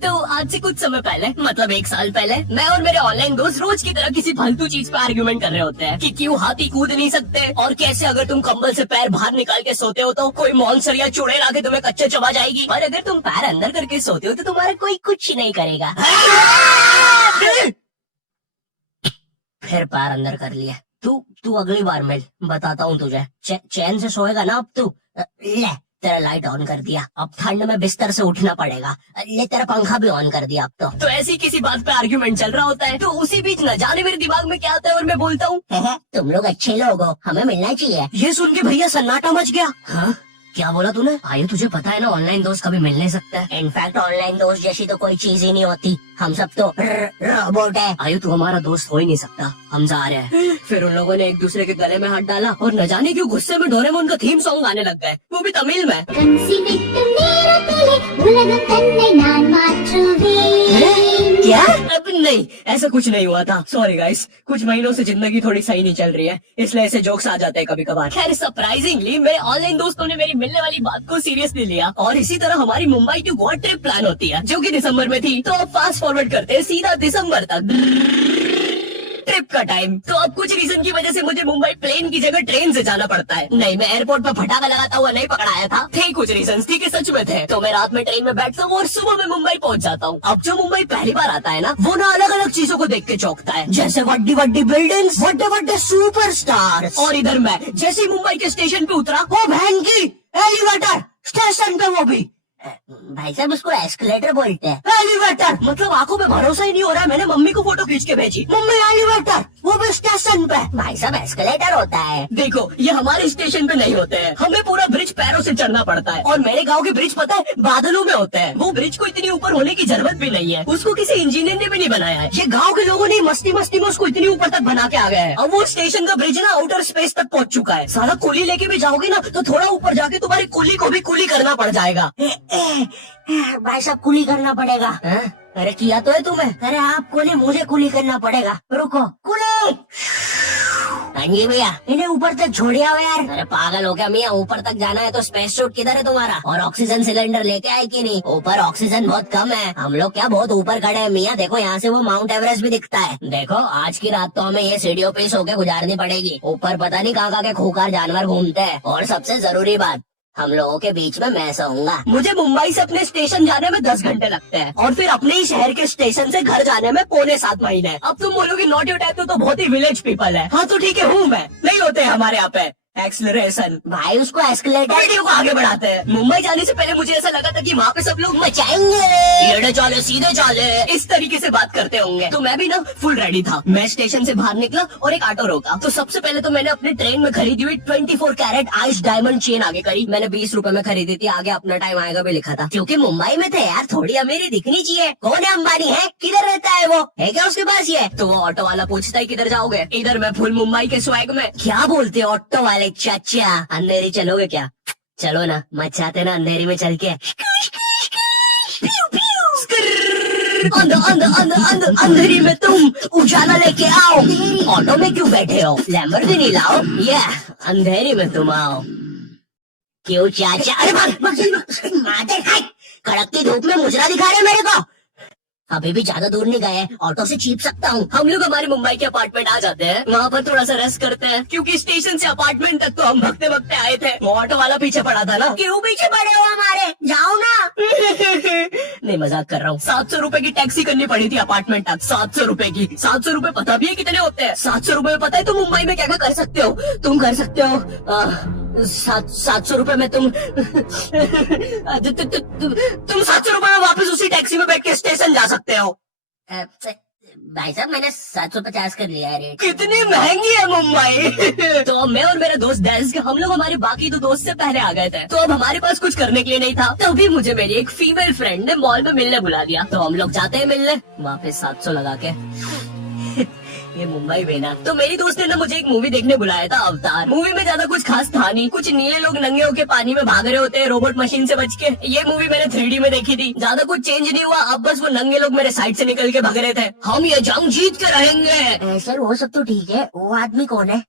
तो आज से कुछ समय पहले, मतलब 1 साल पहले, मैं और मेरे ऑनलाइन दोस्त रोज की तरह किसी फालतू चीज पे आर्ग्यूमेंट कर रहे होते हैं कि क्यों हाथी कूद नहीं सकते, और कैसे अगर तुम कंबल से पैर बाहर निकाल के सोते हो तो कोई मॉन्स्टर या चुड़ैल आके तुम्हें कच्चे चबा जाएगी, पर अगर तुम पैर अंदर करके सोते हो तो तुम्हारा कोई कुछ नहीं करेगा। फिर पैर अंदर कर लिया। तू अगली बार मिल, बताता हूँ तुझे। चैन से सोएगा ना अब तू। ले, तेरा लाइट ऑन कर दिया, अब ठंड में बिस्तर से उठना पड़ेगा। ले, तेरा पंखा भी ऑन कर दिया अब तो ऐसी किसी बात पे आर्ग्यूमेंट चल रहा होता है, तो उसी बीच न जाने मेरे दिमाग में क्या आता है और मैं बोलता हूँ, तुम लोग अच्छे लोग हो, हमें मिलना चाहिए। ये सुन के भैया सन्नाटा मच गया। हाँ, क्या बोला तूने? आयु, तुझे पता है ना ऑनलाइन दोस्त कभी मिल नहीं सकता है। इनफैक्ट ऑनलाइन दोस्त जैसी तो कोई चीज ही नहीं होती, हम सब तो रोबोट है। आयु, तू हमारा दोस्त हो ही नहीं सकता, हम जा रहे हैं। फिर उन लोगों ने एक दूसरे के गले में हाथ डाला और न जाने क्यों गुस्से में डोरेमोन का थीम सॉन्ग गाने लग गए, वो भी तमिल में। क्या? अब नहीं, ऐसा कुछ नहीं हुआ था। सॉरी गाइस, कुछ महीनों से जिंदगी थोड़ी सही नहीं चल रही है, इसलिए ऐसे जोक्स आ जाते हैं कभी कभार। खैर, सरप्राइजिंगली मेरे ऑनलाइन दोस्तों ने मेरी मिलने वाली बात को सीरियसली लिया, और इसी तरह हमारी Mumbai to Goa trip plan होती है, जो कि दिसंबर में थी। तो अब फास्ट फॉरवर्ड करते हैं सीधा दिसंबर तक ट्रिप का टाइम। तो अब कुछ रीजन की वजह से मुझे मुंबई प्लेन की जगह ट्रेन से जाना पड़ता है। नहीं, मैं एयरपोर्ट पर फटाका लगाता हुआ नहीं पकड़ाया था। थे कुछ रीजन, ठीक है, सच में थे। तो मैं रात में ट्रेन में बैठता हूँ और सुबह में मुंबई पहुंच जाता हूँ। अब जो मुंबई पहली बार आता है ना, वो ना अलग अलग चीजों को देख के चौंकता है, जैसे बड़ी बड़ी बिल्डिंग्स, बड़े बड़े सुपरस्टार्स। और इधर मैं जैसे ही मुंबई के स्टेशन पे उतरा, वो बहन की एलिवेटर स्टेशन पे, वो भी भाई साहब उसको एस्केलेटर बोलते हैं। एलिवेटर मतलब आंखों पे भरोसा ही नहीं हो रहा है। मैंने मम्मी को फोटो खींच के भेजी, मम्मी एलिवेटर, वो भी स्टेशन पे। भाई साहब एस्केलेटर होता है। देखो, ये हमारे स्टेशन पे नहीं होते हैं, हमें पूरा ब्रिज पैरों से चढ़ना पड़ता है। और मेरे गांव के ब्रिज पता है बादलों में होते हैं। वो ब्रिज को इतनी ऊपर होने की जरूरत भी नहीं है, उसको किसी इंजीनियर ने भी नहीं बनाया है। ये गाँव के लोगों ने मस्ती मस्ती में उसको इतनी ऊपर तक बना के आ गए हैं। अब वो स्टेशन का ब्रिज ना आउटर स्पेस तक पहुँच चुका है। साला कुली लेके भी जाओगे ना तो थोड़ा ऊपर जाके तुम्हारी कुली को भी कुली करना पड़ जाएगा। भाई साहब कुली करना पड़ेगा। अरे किया तो है तुम्हें। अरे आपको नहीं, मुझे कुली करना पड़ेगा। रुको, कुली। हाँ जी भैया, इन्हें ऊपर तक छोड़िया हो यार। अरे पागल हो क्या मियाँ, ऊपर तक जाना है तो स्पेस सूट किधर है तुम्हारा? और ऑक्सीजन सिलेंडर लेके आए कि नहीं? ऊपर ऑक्सीजन बहुत कम है, हम लोग क्या बहुत ऊपर खड़े हैं मियाँ। देखो यहाँ से वो माउंट एवरेस्ट भी दिखता है। देखो आज की रात तो हमें ये सीढ़ियों पे सो के गुजारनी पड़ेगी। ऊपर पता नहीं कहाँ के खूंखार जानवर घूमते हैं। और सबसे जरूरी बात, हम लोगों के बीच में मैं सोऊंगा। मुझे मुंबई से अपने स्टेशन जाने में 10 घंटे लगते हैं, और फिर अपने ही शहर के स्टेशन से घर जाने में 6.25 महीने। अब तुम बोलोगे नॉट योर टाइप, तो बहुत ही विलेज पीपल है। हाँ तो ठीक है, हूँ मैं, नहीं होते हैं हमारे यहाँ पे एक्सलरेशन। भाई उसको एस्केलेटर, वीडियो को आगे बढ़ाते हैं। मुंबई जाने से पहले मुझे ऐसा लगा था कि वहाँ पे सब लोग मचाएंगे, चले सीधे चले, इस तरीके से बात करते होंगे। तो मैं भी ना फुल रेडी था। मैं स्टेशन से बाहर निकला और एक ऑटो रोका। तो सबसे पहले तो मैंने अपनी ट्रेन में खरीदी हुई 24 कैरेट आइस डायमंड चेन आगे करी। मैंने 20 रुपए में खरीदी थी, आगे अपना टाइम आएगा भी लिखा था, क्योंकि मुंबई में थे यार, थोड़ी अमीरी दिखनी चाहिए। कौन है अंबानी है, किधर रहता है वो, है क्या उसके पास ये? तो वो ऑटो वाला पूछता है किधर जाओगे? इधर मैं फुल मुंबई के स्वैग में। क्या बोलते ऑटो वाले चाचा, अंधेरी चलोगे क्या? चलो ना, मचाते ना अंधेरी में चल के। अंधेरी में तुम उजाला लेके आओ। ऑटो में क्यों बैठे हो, लैम्बोर्गिनी लाओ। ये अंधेरी में तुम आओ। क्यों चाचा? अरे माते कड़कती धूप में मुजरा दिखा रहे मेरे को। अभी भी ज्यादा दूर नहीं गए, ऑटो से चीप सकता हूँ। हम लोग हमारे मुंबई के अपार्टमेंट आ जाते हैं, वहाँ पर थोड़ा सा रेस्ट करते हैं, क्योंकि स्टेशन से अपार्टमेंट तक तो हम भगते भगते आए थे। वो ऑटो वाला पीछे पड़ा था ना। क्यों पीछे पड़े हो हमारे, जाओ ना। नहीं, मजाक कर रहा हूँ। 700 रुपए की टैक्सी करनी पड़ी थी अपार्टमेंट तक। 700 रुपए की। 700 रुपए पता भी है कितने होते हैं? 700 रुपए में पता है तुम मुंबई में क्या क्या कर सकते हो? तुम कर सकते हो 700 रुपए में तुम 700 रुपए में वापस उसी टैक्सी में बैठ के स्टेशन जा सकते हो। भाई साहब मैंने 750 कर लिया है। कितनी महंगी है मुंबई। तो मैं और मेरा दोस्त डैश, हम लोग हमारे बाकी 2 दोस्त से पहले आ गए थे, तो अब हमारे पास कुछ करने के लिए नहीं था। तभी मुझे मेरी एक फीमेल फ्रेंड ने मॉल में मिलने बुला लिया। तो हम लोग जाते हैं मिलने, वापस 700 लगा के। ये मुंबई में ना, तो मेरी दोस्त ने ना मुझे एक मूवी देखने बुलाया था, अवतार। मूवी में ज्यादा कुछ खास था नहीं, कुछ नीले लोग नंगे होके पानी में भाग रहे होते हैं रोबोट मशीन से बच के। ये मूवी मैंने 3D में देखी थी, ज्यादा कुछ चेंज नहीं हुआ। अब बस वो नंगे लोग मेरे साइड से निकल के भाग रहे थे। हम ये जंग जीत के रहेंगे। सर वो सब तो ठीक है, वो आदमी कौन है?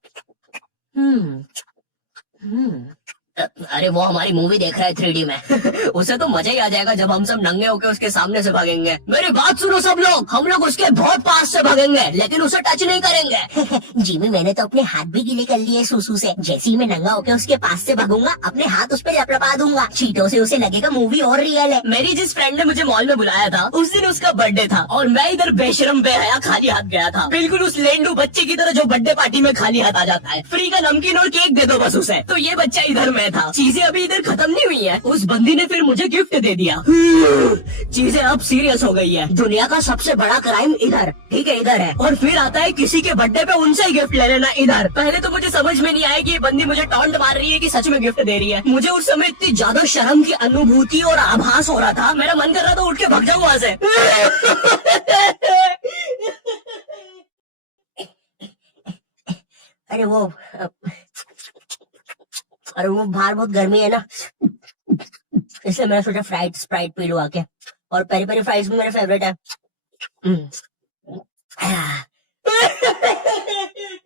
अरे वो हमारी मूवी देख रहा है 3D में। उसे तो मजा ही आ जाएगा जब हम सब नंगे होके उसके सामने से भागेंगे। मेरी बात सुनो सब लोग, हम लोग उसके बहुत पास से भागेंगे लेकिन उसे टच नहीं करेंगे। जिमी मैंने तो अपने हाथ भी गीले कर लिए सुसु से। जैसे ही मैं नंगा होकर उसके पास से भागूंगा अपने हाथ उस पर लपलपा दूंगा। चीटों से उसे लगेगा मूवी और रियल है। मेरी जिस फ्रेंड ने मुझे मॉल में बुलाया था उस दिन उसका बर्थडे था और मैं इधर बेशरम बेहया खाली हाथ गया था, बिल्कुल उस लेंडू बच्चे की तरह जो बर्थडे पार्टी में खाली हाथ आ जाता है। फ्री का नमकीन और केक दे दो बस उसे। तो ये बच्चा इधर में था। चीजें अभी इधर खत्म नहीं हुई है, उस बंदी ने फिर मुझे गिफ्ट दे दिया। चीजें अब सीरियस हो गई है। दुनिया का सबसे बड़ा क्राइम इधर, ठीक है इधर है। और फिर आता है किसी के बर्थडे पे उनसे ही गिफ्ट ले लेना इधर। पहले तो मुझे समझ में नहीं आया कि ये बंदी मुझे टॉन्ट मार रही है कि सच में गिफ्ट दे रही है। मुझे उस समय इतनी ज्यादा शर्म की अनुभूति और आभास हो रहा था, मेरा मन कर रहा था उठ के भाग जाऊं वहां से। अरे वो बाहर बहुत गर्मी है ना, इसलिए मैंने सोचा स्प्राइट पी लूं आके। और पेरी पेरी फ्राइज भी मेरे फेवरेट है।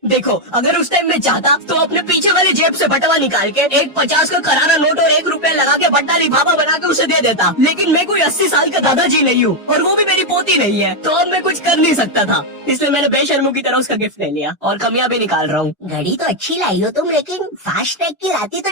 देखो अगर उस टाइम में चाहता तो अपने पीछे वाली जेब से बटवा निकाल के एक 50 का करारा नोट और 1 रुपया लगा के बट्टा लिफाफा बना के उसे दे देता। लेकिन मैं कोई 80 साल का दादाजी नहीं हूँ और वो भी मेरी पोती नहीं है, तो अब मैं कुछ कर नहीं सकता था। इसलिए मैंने बेशर्मों की तरह उसका गिफ्ट ले लिया और कमियां भी निकाल रहा हूँ। घड़ी तो अच्छी लाई हो तुम, लेकिन फास्ट ट्रैक की लाती तो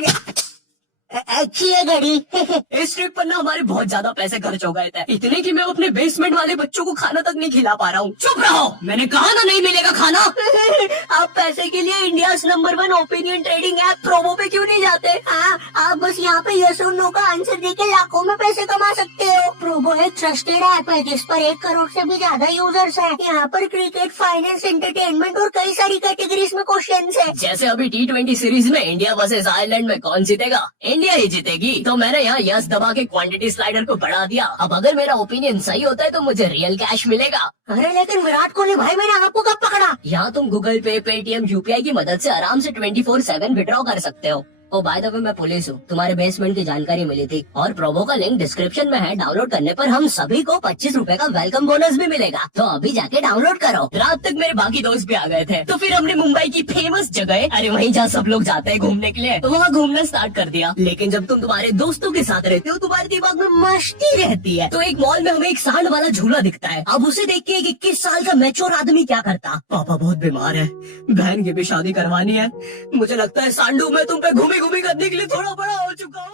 अच्छी है घड़ी। इस ट्रिप पर ना हमारे बहुत ज्यादा पैसे खर्च हो गए थे, इतने कि मैं अपने बेसमेंट वाले बच्चों को खाना तक नहीं खिला पा रहा हूँ। चुप रहो, मैंने कहा ना नहीं मिलेगा खाना। आप पैसे के लिए India number 1 opinion trading app promo पे क्यों नहीं जाते? हाँ, आप बस यहाँ पे यस और नो का आंसर देके लाखों में पैसे कमा सकते हो। प्रोमो एक ट्रस्टेड ऐप है जिस पर 1 करोड़ से भी ज्यादा यूजर्स हैं। यहाँ पर क्रिकेट, फाइनेंस, एंटरटेनमेंट और कई सारी कैटेगरीज में क्वेश्चंस है। जैसे अभी T20 सीरीज में इंडिया वर्सेस आयरलैंड में कौन जीतेगा? इंडिया ही जीतेगी। तो मैंने यहाँ यस दबा के क्वांटिटी स्लाइडर को बढ़ा दिया। अब अगर मेरा ओपिनियन सही होता है तो मुझे रियल कैश मिलेगा। अरे लेकिन विराट कोहली भाई, मैंने आपको कब पकड़ा? यहाँ तुम गूगल पे, पेटीएम, यूपीआई की मदद से आराम से 24/7 विड्रॉ कर सकते हो। ओ बाय द वे मैं पुलिस हूँ, तुम्हारे बेसमेंट की जानकारी मिली थी और प्रोमो का लिंक डिस्क्रिप्शन में है। डाउनलोड करने पर हम सभी को 25 रुपए का वेलकम बोनस भी मिलेगा, तो अभी जाके डाउनलोड करो। रात तक मेरे बाकी दोस्त भी आ गए थे, तो फिर हमने मुंबई की फेमस जगह, अरे वहीं जहाँ सब लोग जाते हैं घूमने के लिए, तो वहाँ घूमना स्टार्ट कर दिया। लेकिन जब तुम तुम्हारे दोस्तों के साथ रहते हो तुम्हारे दिमाग में मस्ती रहती है। तो एक मॉल में हमें एक सांड वाला झूला दिखता है। अब उसे देख के एक 21 साल का मैच्योर आदमी क्या करता? पापा बहुत बीमार है, बहन की भी शादी करवानी है, मुझे लगता है सांडू मैं तुम पे घूमी घूमी करने के लिए थोड़ा बड़ा हो चुका हूँ।